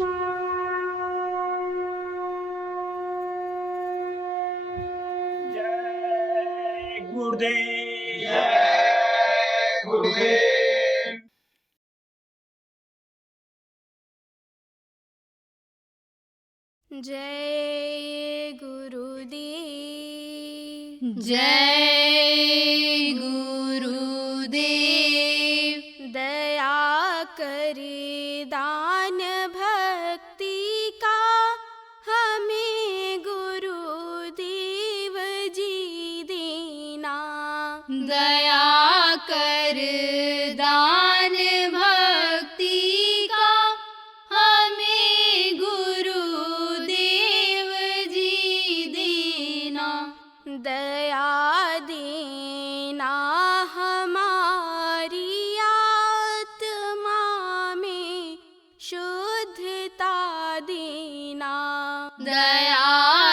जय गुरुदेव। जय गुरुदेव। जय गुरुदेव। जय गुरुदेव। दया करे दान भक्ति का हमें गुरुदेव जी देना। दया कर दान भक्ति का हमें गुरुदेव जी देना। दया देना हमारी आत्मा में शुद्धता देना। दया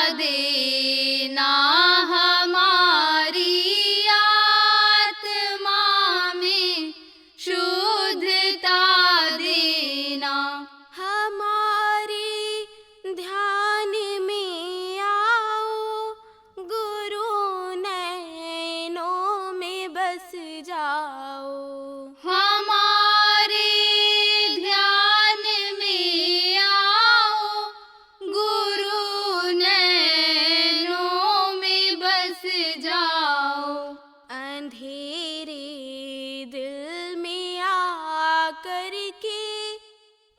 देना हमारी आत्मा में शुद्धता देना। हमारे ध्यान में आओ, गुरु नैनों में बस जाओ। हमारे ध्यान में आओ, गुरु नैनों में बस जाओ। अंधेरे दिल में आकर के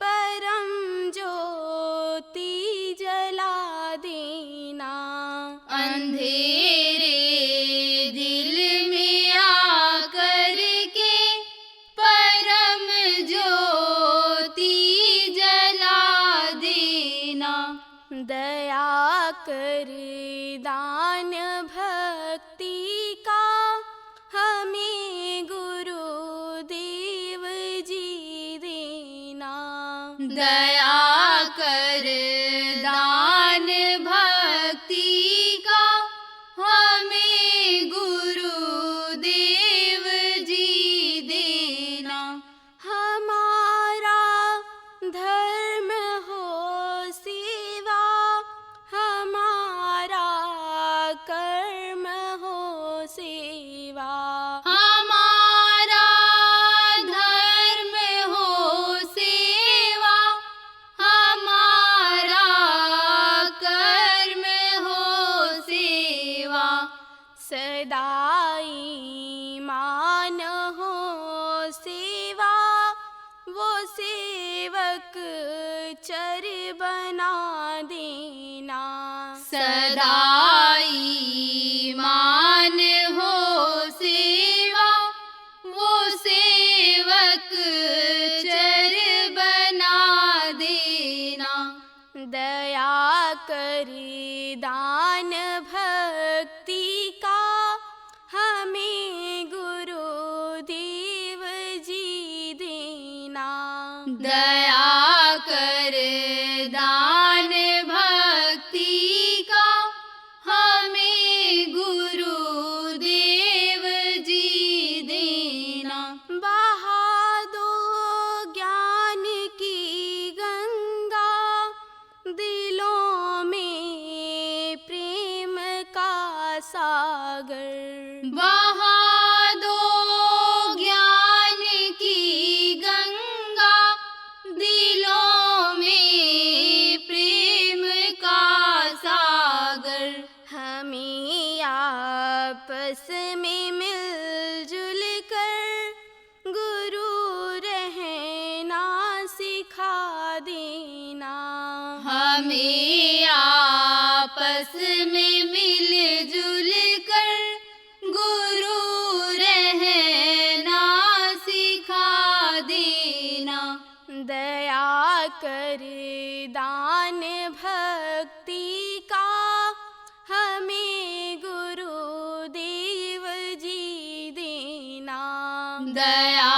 परम ज्योति जला देना। अंधेरे दिल में आकर के परम ज्योति जला देना। दया कर दान भक्ति का हमें गुरुदेव जी देना। दया कर दान भक्ति का हमें गुरुदेव जी देना। हमारा धर्म हो सेवा, हमारा कर्म हो सेवा। हमारा धर्म हो सेवा, हमारा कर्म हो सेवा। सदा ईमान हो सेवा, वो सेवक चर बना देना। सदा ईमान हो सेवा, वो सेवक चर बना देना। दया कर दान भक्ति का हमें गुरुदेव जी देना। दया कर दान भक्ति का हमें गुरुदेव जी देना। बहा दो ज्ञान की गंगा, दिलों में प्रेम का सागर। बहा दो ज्ञान की गंगा, दिलों में प्रेम का सागर। हमें आपस में मिलजुल कर गुरु रहना सिखा देना। हमें आपस में मिलजुल कर गुरु रहना सिखा देना। दया कर दान भक्ति का हमें गुरुदेव जी देना। दया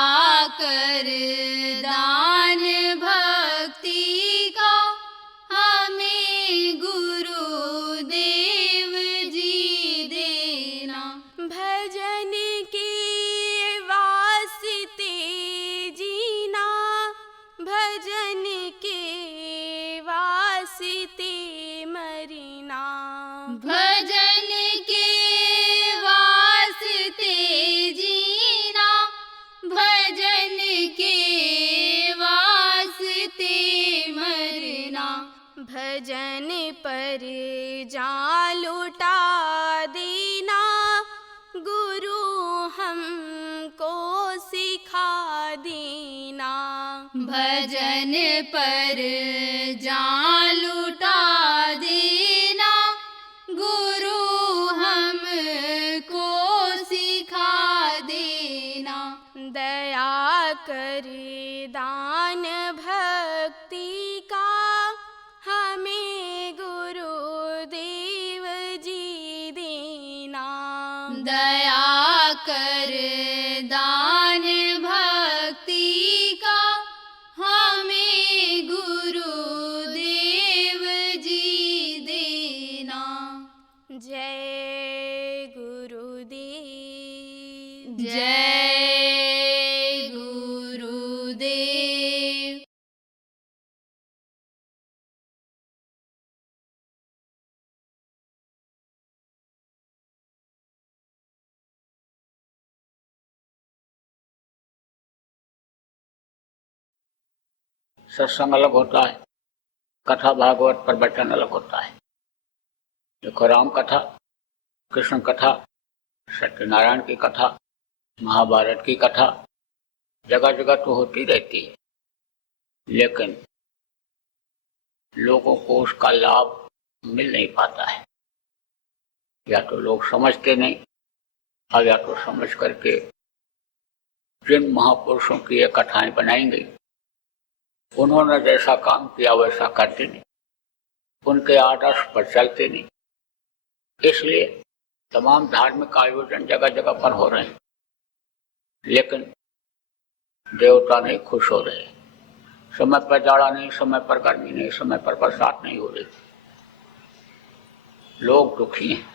कर दान भक्ति का हमें गुरुदेव जी देना। भजन के वास्ते जीना, भजन के भजन पर जान लुटा देना, गुरु हमको सिखा देना। भजन पर जान लुटा देना, गुरु हमको सिखा देना। दया कर दान भक्ति का, हमें गुरुदेव जी देना। दया कर दान भक्ति का, हमें गुरुदेव जी देना। जय गुरुदेव। जय गुरुदेव। सत्संग अलग होता है, कथा भागवत प्रवचन अलग होता है। देखो, राम कथा, कृष्ण कथा, सत्यनारायण की कथा, महाभारत की कथा जगह जगह तो होती रहती है, लेकिन लोगों को उसका लाभ मिल नहीं पाता है। या तो लोग समझते नहीं, और या तो समझ करके जिन महापुरुषों की ये कथाएं बनाई गई, उन्होंने जैसा काम किया वैसा करते नहीं, उनके आदर्श पर चलते नहीं। इसलिए तमाम धार्मिक आयोजन जगह जगह पर हो रहे हैं, लेकिन देवता नहीं खुश हो रहे। समय पर जाड़ा नहीं, समय पर गर्मी नहीं, समय पर बरसात नहीं हो रही। लोग दुखी हैं,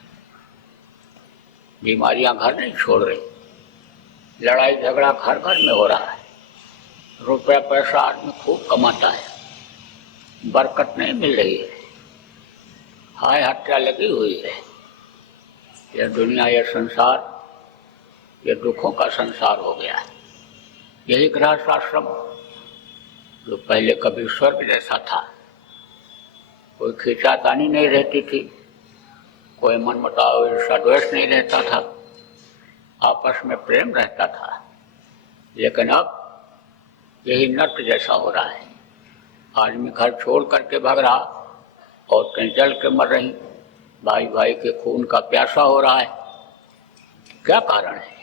बीमारियां घर नहीं छोड़ रही, लड़ाई झगड़ा घर घर में हो रहा है। रुपया पैसा आदमी खूब कमाता है, बरकत नहीं मिल रही है, हाय हत्या लगी हुई है। यह दुनिया, यह संसार, यह दुखों का संसार हो गया है। यही गृहस्थ आश्रम जो पहले कभी स्वर्ग जैसा था, कोई खींचातानी नहीं रहती थी, कोई मनमुटाव ईर्ष्या द्वेष नहीं रहता था, आपस में प्रेम रहता था। लेकिन अब यही नर्क जैसा हो रहा है। आदमी घर छोड़ करके भाग रहा, औरतें जल के मर रही, भाई भाई के खून का प्यासा हो रहा है। क्या कारण है?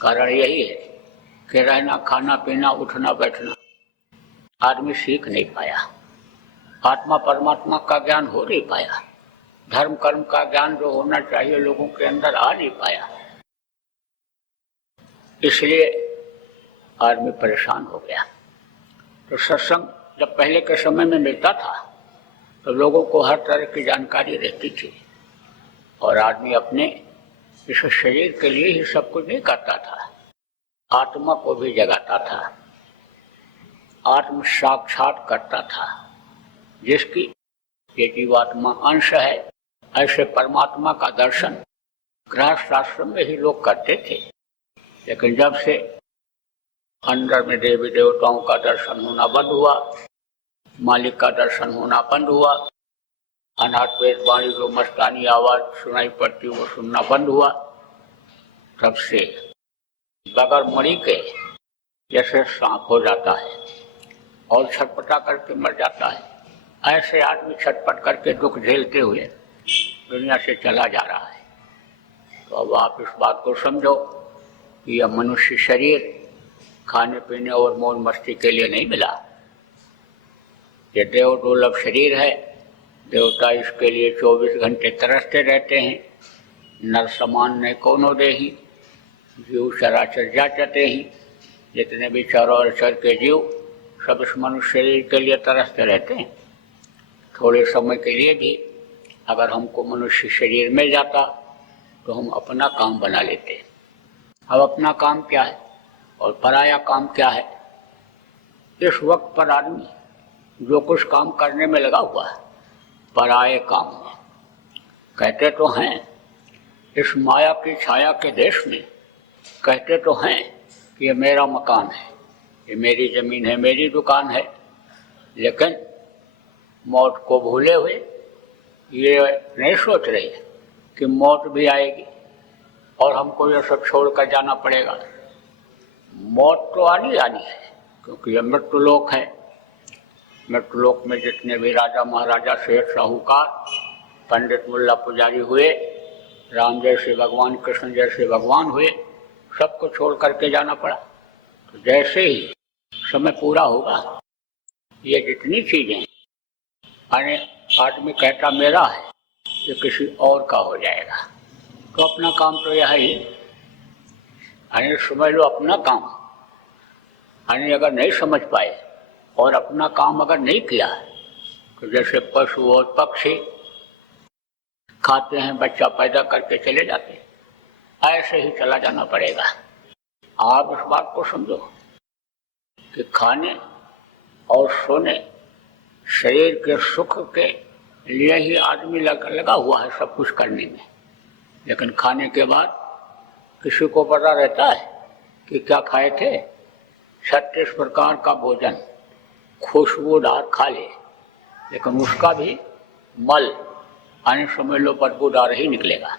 कारण यही है कि रहना, खाना, पीना, उठना, बैठना आदमी सीख नहीं पाया, आत्मा परमात्मा का ज्ञान हो नहीं पाया, धर्म कर्म का ज्ञान जो होना चाहिए लोगों के अंदर आ नहीं पाया। इसलिए आदमी परेशान हो गया। तो सत्संग जब पहले के समय में मिलता था तो लोगों को हर तरह की जानकारी रहती थी, और आदमी अपने इस शरीर के लिए ही सब कुछ नहीं करता था, आत्मा को भी जगाता था, आत्म साक्षात करता था। जिसकी ये जीवात्मा अंश है, ऐसे परमात्मा का दर्शन गृहस्थ आश्रम में ही लोग करते थे। लेकिन जब से अंदर में देवी देवताओं का दर्शन होना बंद हुआ, मालिक का दर्शन होना बंद हुआ, अनाथ वेद वाणी जो मस्तानी आवाज सुनाई पड़ती वो सुनना बंद हुआ, तब से बगैर मणि के जैसे सांप हो जाता है और छटपटा करके मर जाता है, ऐसे आदमी छटपट करके दुख झेलते हुए दुनिया से चला जा रहा है। तो अब आप इस बात को समझो कि यह मनुष्य शरीर खाने पीने और मौज मस्ती के लिए नहीं मिला। ये देव दुर्लभ शरीर है, देवता इसके लिए 24 घंटे तरसते रहते हैं। नर समान ने कोनो देही, जीव चराचर जाचते ही। जितने भी चर और चर के जीव सब इस मनुष्य शरीर के लिए तरसते रहते हैं। थोड़े समय के लिए भी अगर हमको मनुष्य शरीर मिल जाता तो हम अपना काम बना लेते। अब अपना काम क्या है और पराया काम क्या है? इस वक्त पर आदमी जो कुछ काम करने में लगा हुआ है पराये काम में। कहते तो हैं इस माया की छाया के देश में, कहते तो हैं कि ये मेरा मकान है, ये मेरी जमीन है, मेरी दुकान है, लेकिन मौत को भूले हुए ये नहीं सोच रहे कि मौत भी आएगी और हमको ये सब छोड़कर जाना पड़ेगा। मौत तो आनी आनी है, क्योंकि ये मृत्युलोक है। मृत्युलोक में जितने भी राजा महाराजा सेठ साहूकार पंडित मुल्ला पुजारी हुए, राम जैसे भगवान, कृष्ण जैसे भगवान हुए, सबको छोड़ करके जाना पड़ा। तो जैसे ही समय पूरा होगा, ये जितनी चीजें यानी आदमी कहता मेरा है, ये किसी और का हो जाएगा। तो अपना काम तो यह ही, यानी समझ लो अपना काम, यानी अगर नहीं समझ पाए और अपना काम अगर नहीं किया, तो जैसे पशु और पक्षी खाते हैं, बच्चा पैदा करके चले जाते हैं, ऐसे ही चला जाना पड़ेगा। आप इस बात को समझो कि खाने और सोने, शरीर के सुख के लिए ही आदमी लगा हुआ है सब कुछ करने में, लेकिन खाने के बाद किसी को पता रहता है कि क्या खाए थे? 36 प्रकार का भोजन खुशबूदार खा ले, लेकिन उसका भी मल आने समझ लो बदबूदार ही निकलेगा।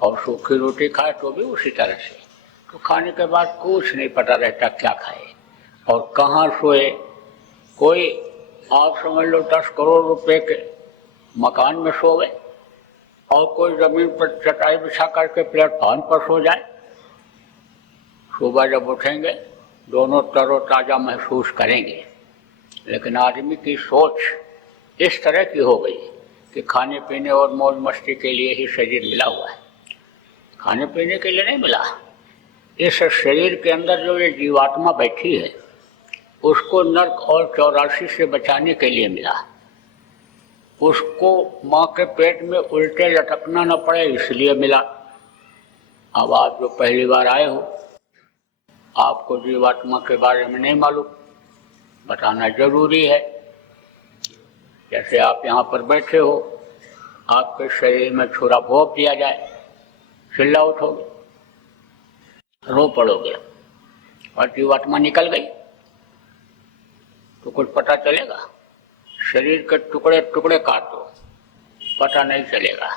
और सूखी रोटी खाए तो भी उसी तरह से। तो खाने के बाद कुछ नहीं पता रहता क्या खाए और कहाँ सोए। कोई आप समझ लो 10 करोड़ रुपए के मकान में सोवे और कोई जमीन पर चटाई बिछा करके प्लेटफॉर्म पर सो जाए। सुबह जब उठेंगे दोनों तरोताजा महसूस करेंगे, लेकिन आदमी की सोच इस तरह की हो गई कि खाने पीने और मौज मस्ती के लिए ही शरीर मिला हुआ है, खाने पीने के लिए नहीं मिला। इस शरीर के अंदर जो ये जीवात्मा बैठी है, उसको नर्क और 84 से बचाने के लिए मिला। उसको माँ के पेट में उल्टे लटकना न पड़े इसलिए मिला। अब आप जो पहली बार आए हो, आपको जीवात्मा के बारे में नहीं मालूम, बताना जरूरी है। जैसे आप यहाँ पर बैठे हो, आपके शरीर में छुरा भोंक दिया जाए, चिल्ला उठोगे, रो पड़ोगे और जीवात्मा निकल गई तो कुछ पता चलेगा? शरीर के टुकड़े टुकड़े काटो, पता नहीं चलेगा।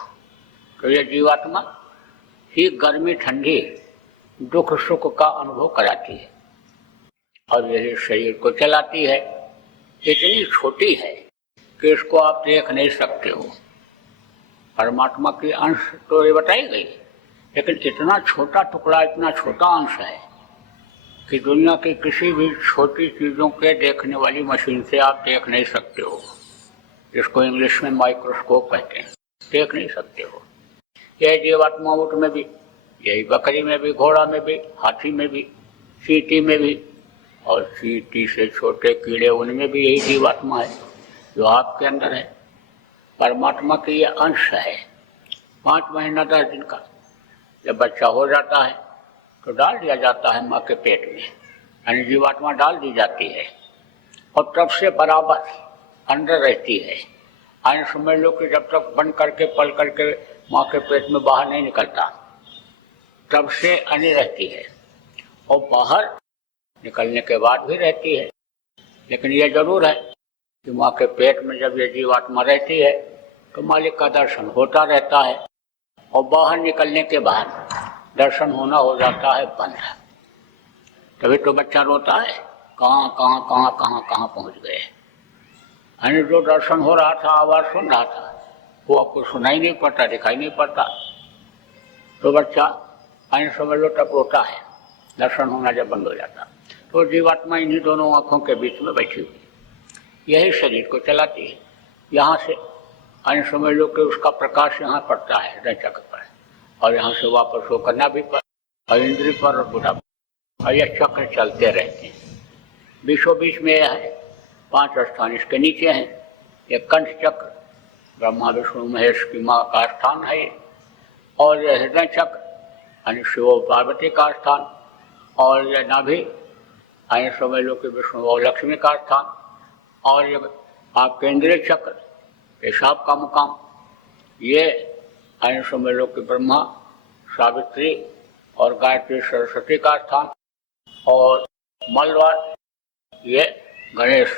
तो ये जीवात्मा ही गर्मी ठंडी दुख सुख का अनुभव कराती है और यही शरीर को चलाती है। इतनी छोटी है कि इसको आप देख नहीं सकते हो। परमात्मा की अंश तो ये बताई गई, लेकिन इतना छोटा टुकड़ा, इतना छोटा अंश है कि दुनिया की किसी भी छोटी चीज़ों के देखने वाली मशीन से आप देख नहीं सकते हो। इसको इंग्लिश में माइक्रोस्कोप कहते हैं, देख नहीं सकते हो। यह जीवात्मा ऊँट में भी, यही बकरी में भी, घोड़ा में भी, हाथी में भी, चींटी में भी, और चींटी से छोटे कीड़े उनमें भी यही जीवात्मा है जो आपके अंदर है। परमात्मा की ये अंश है। 5 महीना 10 दिन का जब बच्चा हो जाता है तो डाल दिया जाता है माँ के पेट में, यानी जीवात्मा डाल दी जाती है और तब से बराबर अंदर रहती है। यानी समझ लो कि जब तक बंद करके पल करके माँ के पेट में बाहर नहीं निकलता, तब से अनी रहती है और बाहर निकलने के बाद भी रहती है। लेकिन यह जरूर है कि माँ के पेट में जब ये जीवात्मा रहती है तो मालिक का दर्शन होता रहता है और बाहर निकलने के बाद दर्शन होना हो जाता है बंद। तभी तो बच्चा रोता है, कहाँ कहाँ कहाँ कहाँ कहाँ पहुँच गए। यानी जो दर्शन हो रहा था, आवाज़ सुन रहा था, वो आपको सुनाई नहीं पड़ता, दिखाई नहीं पड़ता, तो बच्चा यानी समझ लो तब रोता है, दर्शन होना जब बंद हो जाता। तो जीवात्मा इन्हीं दोनों आँखों के बीच में बैठी हुई, यही शरीर को चलाती है। यहाँ से यानी समझ लो कि उसका प्रकाश यहाँ पड़ता है हृदय चक्र पर, और यहाँ से वापस होकर नाभि पर और इंद्रिय पर और बुढ़ा, और यह चक्र चलते रहते हैं। बीचों बीच में यह है 5 स्थान इसके नीचे हैं। यह कंठ चक्र ब्रह्मा विष्णु महेश की माँ का स्थान है, और यह हृदय चक्र यानी शिव पार्वती का स्थान, और यह नाभि यानी समझ लो कि विष्णु और लक्ष्मी का स्थान, और यह आपके इंद्रिय चक्र पेशाब का मुकाम, ये यानी समझ लो कि ब्रह्मा सावित्री और गायत्री सरस्वती का स्थान, और मलवार ये गणेश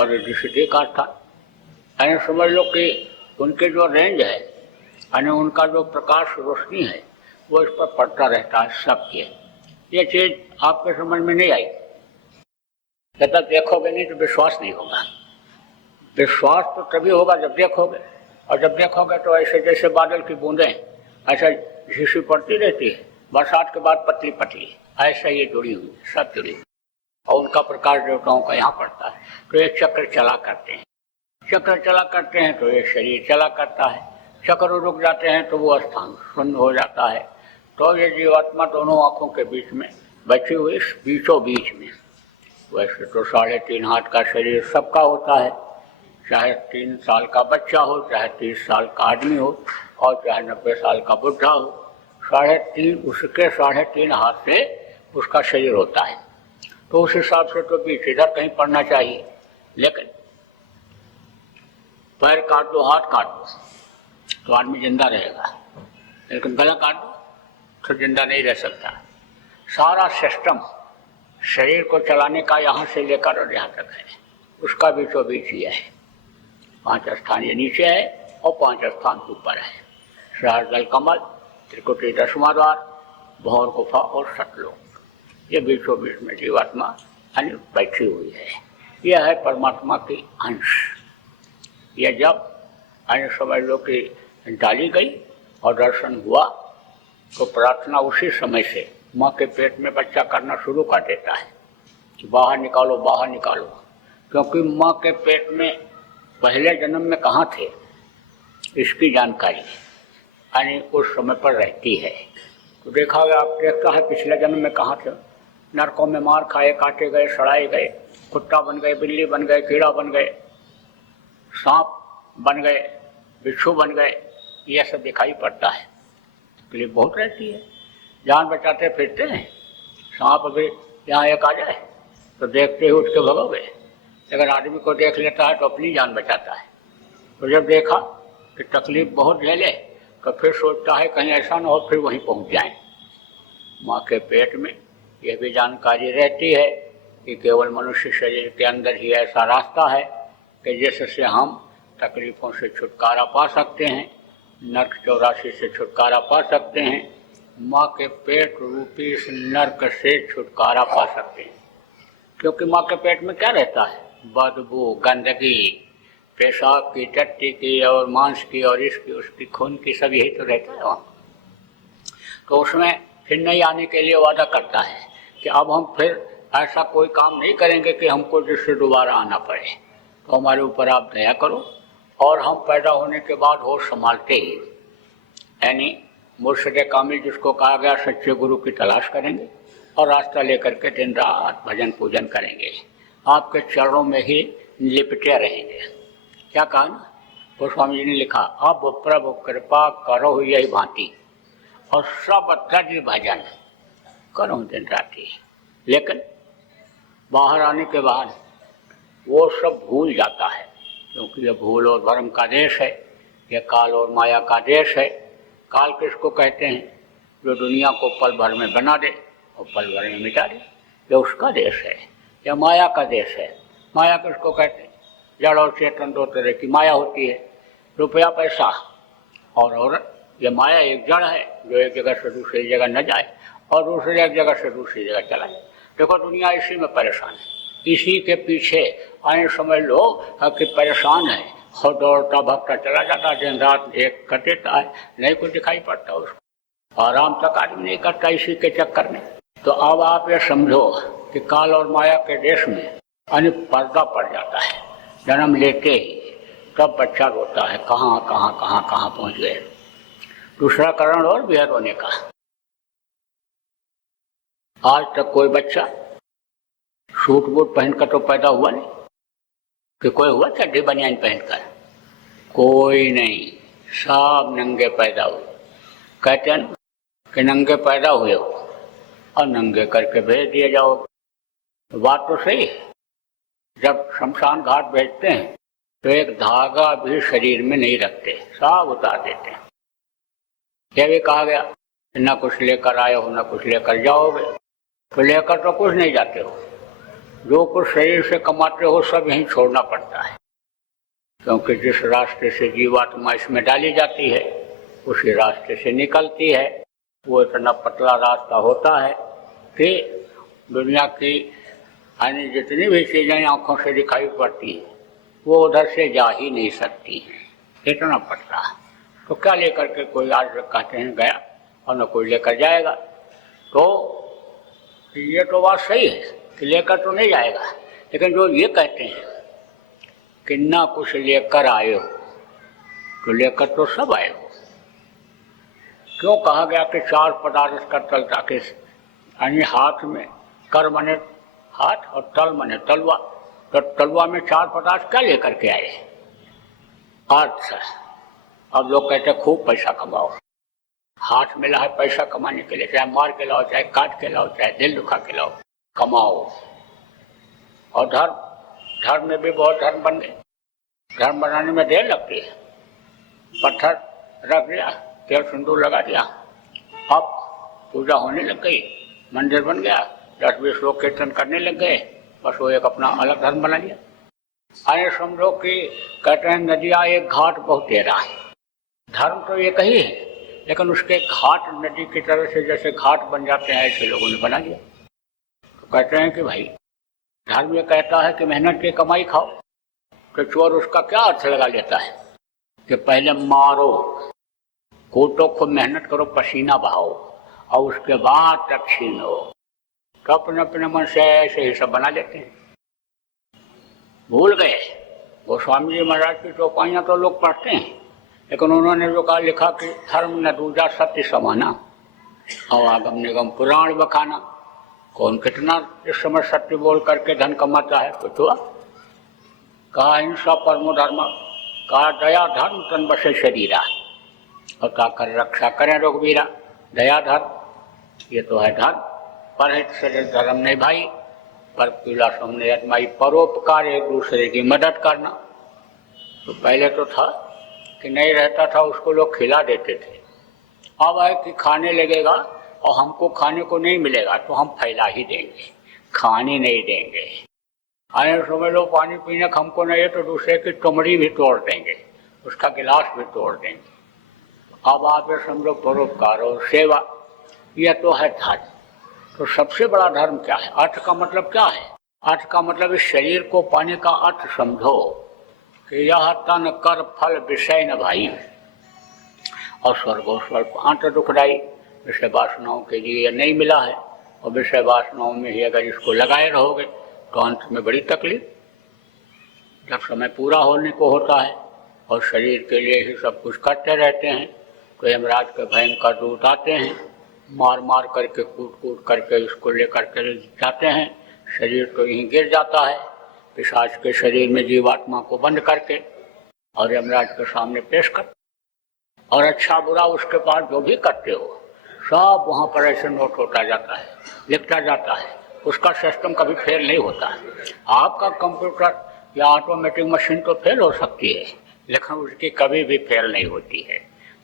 और रिद्धि सिद्धि का स्थान। यानी समझ लो कि उनके जो रेंज है यानी उनका जो प्रकाश रोशनी है वो इस पर पड़ता रहता है सबके। ये चीज़ आपके समझ में नहीं आई, जब तक देखोगे नहीं तो विश्वास नहीं होगा। विश्वास तो तभी होगा जब देखोगे, और जब देखोगे तो ऐसे जैसे बादल की बूंदें ऐसा झीसी पड़ती रहती है, बरसात के बाद पतली पतली, ऐसा ये जुड़ी हुई सब जुड़ी हुई, और उनका प्रकाश देवताओं का यहाँ पड़ता है। तो ये चक्र चला करते हैं, चक्र चला करते हैं तो ये शरीर चला करता है, चक्र रुक जाते हैं तो वो स्थान शून्य हो जाता है। तो ये जीवात्मा दोनों आँखों के बीच में बची हुई बीचों बीच में। वैसे तो 3.5 हाथ का शरीर सबका होता है, चाहे 3 साल का बच्चा हो, चाहे 30 साल का आदमी हो, और चाहे 90 साल का बुढ़ा हो, 3.5 उसके 3.5 हाथ से उसका शरीर होता है। तो उस हिसाब से तो बीच इधर कहीं पड़ना चाहिए, लेकिन पैर काट दो, हाथ काट दो तो आदमी जिंदा रहेगा, लेकिन गला काट दो तो जिंदा नहीं रह सकता। सारा सिस्टम शरीर को चलाने का यहाँ से लेकर और यहाँ तक है, उसका बीचों बीच ही है। 5 स्थान ये नीचे है और 5 स्थान ऊपर है। सहस्रदल कमल, त्रिकुटी 10वां द्वार, भौर गुफा और सतलोक, ये बीचों बीच में जीवात्मा यानी बैठी हुई है। यह है परमात्मा की अंश। यह जब यानी समझ लो कि डाली गई और दर्शन हुआ तो प्रार्थना उसी समय से माँ के पेट में बच्चा करना शुरू कर देता है कि बाहर निकालो, बाहर निकालो। क्योंकि माँ के पेट में पहले जन्म में कहाँ थे इसकी जानकारी यानी उस समय पर रहती है। तो देखा गया, आप देखता है पिछले जन्म में कहाँ थे, नरकों में मार खाए, काटे गए, सड़ाए गए, कुत्ता बन गए, बिल्ली बन गए, कीड़ा बन गए, सांप बन गए, बिच्छू बन गए, यह सब दिखाई पड़ता है। तकलीफ बहुत रहती है, जान बचाते फिरते हैं। सांप अभी यहाँ एक आ जाए तो देखते ही उठ के भगोगे, अगर आदमी को देख लेता है तो अपनी जान बचाता है। तो जब देखा कि तकलीफ बहुत झेले तो फिर सोचता है कहीं ऐसा ना हो फिर वहीं पहुँच जाए। माँ के पेट में यह भी जानकारी रहती है कि केवल मनुष्य शरीर के अंदर ही ऐसा रास्ता है कि जिससे हम तकलीफ़ों से छुटकारा पा सकते हैं, नर्क 84 से छुटकारा पा सकते हैं, माँ के पेट रूपी इस नर्क से छुटकारा पा सकते हैं। क्योंकि माँ के पेट में क्या रहता है, बदबू, गंदगी, पेशाब की, टट्टी की और मांस की और इसकी उसकी खून की, सब यही तो रहता है वहाँ। तो उसमें फिर नहीं आने के लिए वादा करता है कि अब हम फिर ऐसा कोई काम नहीं करेंगे कि हमको जिससे दोबारा आना पड़े, तो हमारे ऊपर आप दया करो। और हम पैदा होने के बाद होश संभालते ही यानी मुर्शिद कामिल जिसको कहा गया सच्चे गुरु की तलाश करेंगे और रास्ता लेकर के दिन रात भजन पूजन करेंगे, आपके चरणों में ही लिपटे रहेंगे। क्या कहा ना, गोस्वामी जी ने लिखा, अब प्रभु कृपा करो यही भांति और सब तज भजन करो दिन राति। लेकिन बाहर आने के बाद वो सब भूल जाता है, क्योंकि ये भूल और भ्रम का देश है, ये काल और माया का देश है। काल किसको कहते हैं, जो दुनिया को पल भर में बना दे और पल भर में मिटा दे, ये उसका देश है। यह माया का देश है। माया किसको कहते हैं, जड़ और चेतन 2 तरह की माया होती है, रुपया पैसा और औरत। यह माया एक जड़ है जो एक जगह से दूसरी जगह न जाए और दूसरी एक जगह से दूसरी जगह चला जाए। देखो दुनिया इसी में परेशान है, इसी के पीछे आए समझ लो कि परेशान है और दौड़ता भागता चला जाता, दिन रात एक कर देता है, नहीं कुछ दिखाई पड़ता उसको, आराम तक आदमी नहीं करता इसी के चक्कर में। तो अब आप ये समझो कि काल और माया के देश में यानी पर्दा पड़ जाता है। जन्म लेते ही तब बच्चा रोता है, कहाँ कहाँ कहाँ कहाँ पहुँच गए। दूसरा कारण और भी है रोने का। आज तक कोई बच्चा सूट बूट पहनकर तो पैदा हुआ नहीं, कि कोई हुआ चड्डी बनियान पहनकर, कोई नहीं, सब नंगे पैदा हुए। कहते हैं कि नंगे पैदा हुए हो और नंगे करके भेज दिए जाओ। बात तो सही है। जब शमशान घाट भेजते हैं तो एक धागा भी शरीर में नहीं रखते, सब उतार देते हैं। यह भी कहा गया न कुछ लेकर आए हो न कुछ लेकर जाओगे, तो लेकर तो कुछ नहीं जाते हो, जो कुछ शरीर से कमाते हो सब यहीं छोड़ना पड़ता है। क्योंकि जिस रास्ते से जीवात्मा इसमें डाली जाती है उसी रास्ते से निकलती है। वो इतना पतला रास्ता होता है कि दुनिया की अन्य जितनी भी चीज़ें आँखों से दिखाई पड़ती हैं वो उधर से जा ही नहीं सकती हैं, इतना पतला। तो क्या लेकर के कोई आज कहते हैं गया और न कोई लेकर जाएगा। तो ये तो बात सही है कि लेकर तो नहीं जाएगा, लेकिन जो ये कहते हैं कि ना कुछ लेकर आए हो तो लेकर तो सब आए हो। क्यों कहा गया कि चार पदार्थ का तलता के यानी हाथ में कर मने हाथ और तल मने तलवा, तो तलवा में चार पदार्थ क्या लेकर के आए? अर्थ। अब लोग कहते हैं खूब पैसा कमाओ, हाथ मिला है पैसा कमाने के लिए, चाहे मार के लाओ, चाहे काट के लाओ, चाहे दिल दुखा के लाओ, कमाओ। और धर्म में भी बहुत धर्म बन गए। धर्म बनाने में देर लगती है। पत्थर रख दिया, तेल सिंदूर लगा दिया, अब पूजा होने लग गई, मंदिर बन गया, 10-20 लोग कीर्तन करने लग गए, बस वो एक अपना अलग धर्म बना लिया। अरे समझो कि कहते हैं नदियाँ एक घाट बहुत तेरा है। धर्म तो एक ही है, लेकिन उसके घाट नदी की तरह से जैसे घाट बन जाते हैं ऐसे लोगों ने बना लिया। तो कहते हैं कि भाई धर्म ये कहता है कि मेहनत की कमाई खाओ, तो चोर उसका क्या अर्थ लगा लेता है कि पहले मारो, कूटो, खूब मेहनत करो, पसीना बहाओ और उसके बाद तक छीनो। तो अपने अपने मन से ऐसे ही सब बना लेते हैं। भूल गए गोस्वामी जी महाराज की चौपाइयाँ तो लोग पढ़ते हैं, लेकिन उन्होंने जो कहा लिखा कि धर्म न दूजा सत्य समाना, अवागम निगम पुराण बखाना। कौन कितना इस समय सत्य बोल करके धन कमाता है? कुछ हुआ? कहा हिंसा परमो धर्म, कहा दया धर्म तन बसे शरीरा, और का कर रक्षा करें रघुवीरा। दया धर्म ये तो है धर्म, परहित शरीर धर्म नहीं भाई, पर पीला सामने आत्माई, परोपकार एक दूसरे की मदद करना। तो पहले तो था कि नहीं रहता था उसको लोग खिला देते थे, अब है कि खाने लगेगा और हमको खाने को नहीं मिलेगा तो हम फैला ही देंगे, खाने नहीं देंगे। आए समझ लो पानी पीने हमको नहीं है तो दूसरे की टुमड़ी भी तोड़ देंगे, उसका गिलास भी तोड़ देंगे। अब आप ये समझो परोपकार और सेवा, यह तो है धर्म। तो सबसे बड़ा धर्म क्या है? अर्थ का मतलब क्या है? अर्थ का मतलब इस शरीर को पाने का अर्थ समझो कि यह तन कर फल विषय न भाई, और स्वर्गो स्वल्प अंत दुखदाई। विषय वासनाओं के लिए यह नहीं मिला है, और विषय वासनाओं में ही अगर इसको लगाए रहोगे तो अंत में बड़ी तकलीफ। जब समय पूरा होने को होता है और शरीर के लिए ही सब कुछ करते रहते हैं तो यमराज के भयंकर दूत आते हैं, मार मार करके कूट कूट करके इसको लेकर के जाते हैं। शरीर तो यहीं गिर जाता है, पिशाच के शरीर में जीवात्मा को बंद करके और यमराज के सामने पेश कर। और अच्छा बुरा उसके पास जो भी करते हो सब वहाँ पर ऐसे नोट होता जाता है, लिखता जाता है। उसका सिस्टम कभी फेल नहीं होता है। आपका कंप्यूटर या ऑटोमेटिक मशीन तो फेल हो सकती है, लेकिन उसकी कभी भी फेल नहीं होती है।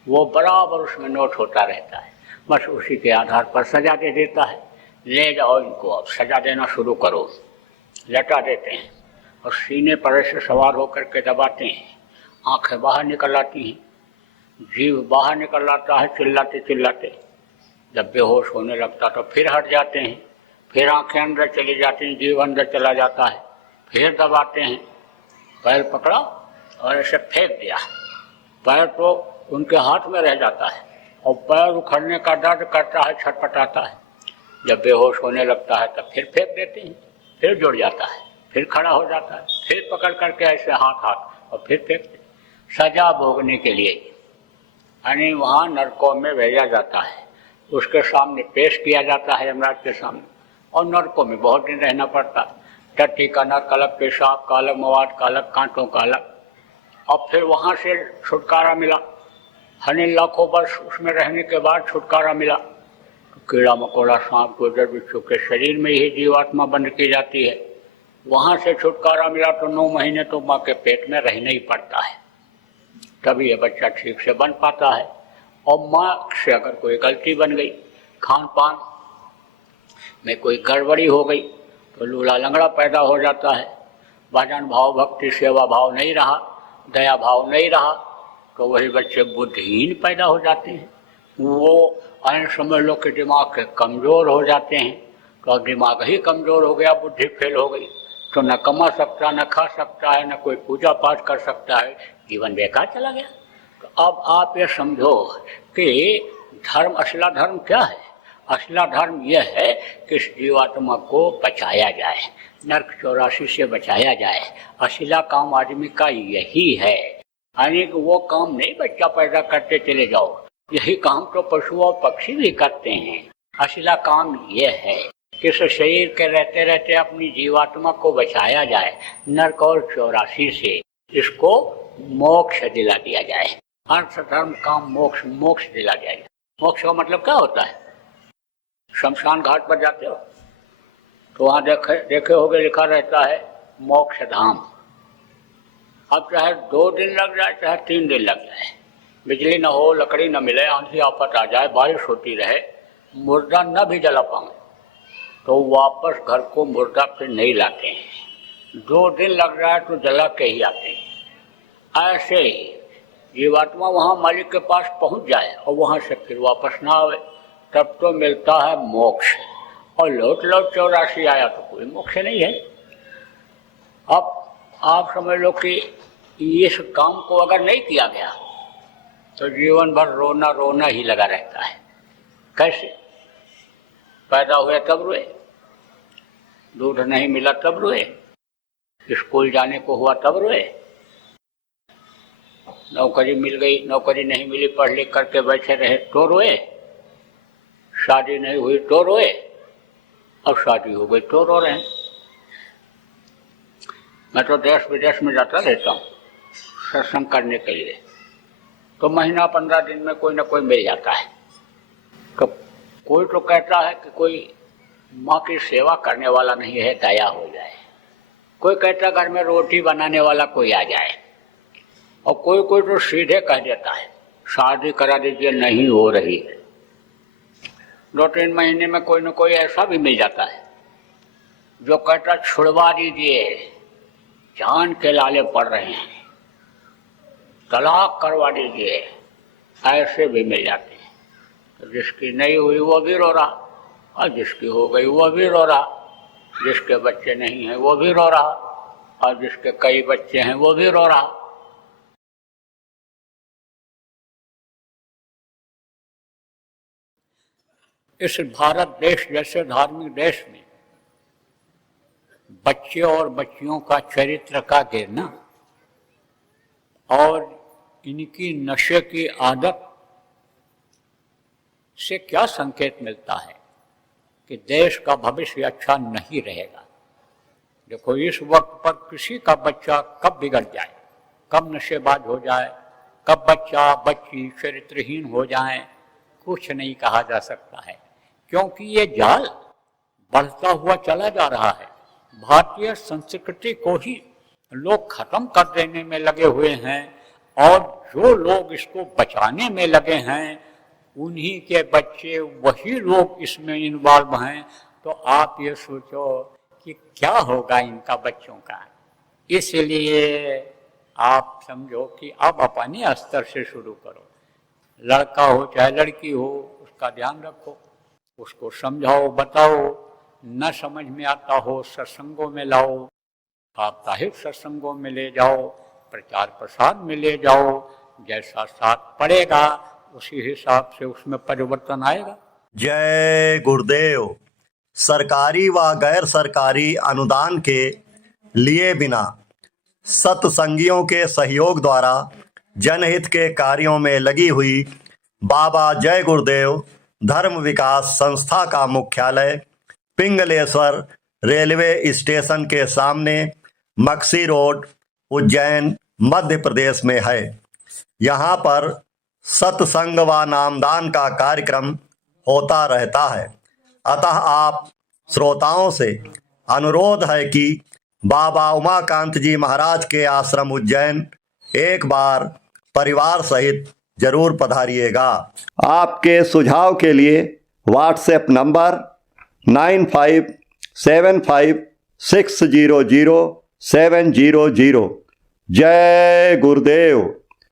वो बराबर उसमें नोट होता रहता है, बस उसी के आधार पर सजा दे देता है। ले जाओ इनको, अब सजा देना शुरू करो। लटा देते हैं और सीने पर ऐसे सवार होकर के दबाते हैं, आंखें बाहर निकल आती हैं, जीव बाहर निकल आता है चिल्लाते चिल्लाते। जब बेहोश होने लगता तो फिर हट जाते हैं, फिर आंखें अंदर चली जाती हैं, जीव अंदर चला जाता है, फिर दबाते हैं। पैर पकड़ा और ऐसे फेंक दिया, पैर तो उनके हाथ में रह जाता है और पैर उखड़ने का दर्द करता है, छटपटाता है। जब बेहोश होने लगता है तब फिर फेंक देते हैं, फिर जुड़ जाता है, फिर खड़ा हो जाता है, फिर पकड़ करके ऐसे हाथ और फिर फेंक। सजा भोगने के लिए यानी वहाँ नरकों में भेजा जाता है, उसके सामने पेश किया जाता है यमराज के सामने। और नरकों में बहुत दिन रहना पड़ता है। टट्टी का नर्क अलग, पेशाब का अलग, मवाद का अलग, कांटों का अलग। और फिर वहाँ से छुटकारा मिला, हने लाखों वर्ष उसमें रहने के बाद छुटकारा मिला। तो कीड़ा मकोड़ा सांप गुजर बिच्छू के शरीर में ही जीवात्मा बंद की जाती है। वहाँ से छुटकारा मिला तो 9 महीने तो माँ के पेट में रहना ही पड़ता है, तभी ये बच्चा ठीक से बन पाता है। और माँ से अगर कोई गलती बन गई, खान पान में कोई गड़बड़ी हो गई तो लूला लंगड़ा पैदा हो जाता है। भजन भाव, भक्ति, सेवा भाव नहीं रहा, दया भाव नहीं रहा तो वही बच्चे बुद्धिहीन पैदा हो जाते हैं। वो अन्य समझ लो कि दिमाग के कमज़ोर हो जाते हैं, तो अब दिमाग ही कमज़ोर हो गया, बुद्धि फेल हो गई, तो न कमा सकता, न खा सकता है, न कोई पूजा पाठ कर सकता है, जीवन बेकार चला गया। तो अब आप ये समझो कि धर्म, असला धर्म क्या है? असला धर्म यह है कि इस जीवात्मा को बचाया जाए, नरक 84 से बचाया जाए। असला काम आदमी का यही है, यानी कि वो काम नहीं बच्चा पैदा करते चले जाओ, यही काम तो पशु और पक्षी भी करते हैं। असला काम यह है कि इस शरीर के रहते रहते अपनी जीवात्मा को बचाया जाए, नरक और 84 से इसको मोक्ष दिला दिया जाए। अर्थ धर्म काम मोक्ष, मोक्ष दिला दिया जाए। मोक्ष का मतलब क्या होता है? शमशान घाट पर जाते हो तो वहाँ देखे होगे लिखा रहता है मोक्ष धाम। अब चाहे 2 दिन लग जाए चाहे 3 दिन लग जाए, बिजली न हो, लकड़ी न मिले, आंधी आफत आ जाए, बारिश होती रहे, मुर्दा न भी जला पाए तो वापस घर को मुर्दा फिर नहीं लाते हैं। 2 दिन लग जाए तो जला के ही आते हैं। ऐसे ही जीवात्मा वहाँ मालिक के पास पहुँच जाए और वहाँ से फिर वापस ना आवे, तब तो मिलता है मोक्ष। और लौट 84 आया तो कोई मोक्ष नहीं है। अब आप समझ लो कि इस काम को अगर नहीं किया गया तो जीवन भर रोना रोना ही लगा रहता है। कैसे? पैदा हुए तब रोए, दूध नहीं मिला तब रोए, स्कूल जाने को हुआ तब रोए, नौकरी मिल गई, नौकरी नहीं मिली, पढ़ लिख करके बैठे रहे तो रोए, शादी नहीं हुई तो रोए, अब शादी हो गई तो रो रहे हैं। मैं तो देश विदेश में जाता रहता हूँ सत्संग करने के लिए, तो महीना 15 दिन में कोई ना कोई मिल जाता है। तो कोई तो कहता है कि कोई माँ की सेवा करने वाला नहीं है, दया हो जाए। कोई कहता है घर में रोटी बनाने वाला कोई आ जाए, और कोई कोई तो सीधे कह देता है शादी करा दीजिए, नहीं हो रही है। 2-3 महीने में कोई ना कोई ऐसा भी मिल जाता है जो कहता छुड़वा दीजिए, जान के लाले पड़ रहे हैं, तलाक करवा दीजिए, ऐसे भी मिल जाते हैं। तो जिसकी नहीं हुई वो भी रो रहा, और जिसकी हो गई वो भी रो रहा, जिसके बच्चे नहीं हैं वो भी रो रहा, और जिसके कई बच्चे हैं वो भी रो रहा। इस भारत देश जैसे धार्मिक देश में बच्चे और बच्चियों का चरित्र का गिरना और इनकी नशे की आदत से क्या संकेत मिलता है कि देश का भविष्य अच्छा नहीं रहेगा। देखो, इस वक्त पर किसी का बच्चा कब बिगड़ जाए, कब नशेबाज हो जाए, कब बच्चा बच्ची चरित्रहीन हो जाए, कुछ नहीं कहा जा सकता है, क्योंकि ये जाल बढ़ता हुआ चला जा रहा है। भारतीय संस्कृति को ही लोग खत्म कर देने में लगे हुए हैं, और जो लोग इसको बचाने में लगे हैं उन्हीं के बच्चे, वही लोग इसमें इन्वॉल्व हैं। तो आप ये सोचो कि क्या होगा इनका बच्चों का। इसलिए आप समझो कि अब अपने स्तर से शुरू करो, लड़का हो चाहे लड़की हो, उसका ध्यान रखो, उसको समझाओ, बताओ, न समझ में आता हो सत्संगों में लाओ, साप्ताहिक सत्संगों में ले जाओ, प्रचार प्रसार में ले जाओ, जैसा साथ पड़ेगा उसी हिसाब से उसमें परिवर्तन आएगा। जय गुरुदेव। सरकारी व गैर सरकारी अनुदान के लिए बिना सत्संगियों के सहयोग द्वारा जनहित के कार्यों में लगी हुई बाबा जय गुरुदेव धर्म विकास संस्था का मुख्यालय पिंगलेश्वर रेलवे स्टेशन के सामने मक्सी रोड, उज्जैन, मध्य प्रदेश में है। यहाँ पर सत्संग व नामदान का कार्यक्रम होता रहता है। अतः आप श्रोताओं से अनुरोध है कि बाबा उमाकांत जी महाराज के आश्रम उज्जैन एक बार परिवार सहित जरूर पधारिएगा। आपके सुझाव के लिए व्हाट्सएप नंबर 9575600700 जय गुरुदेव।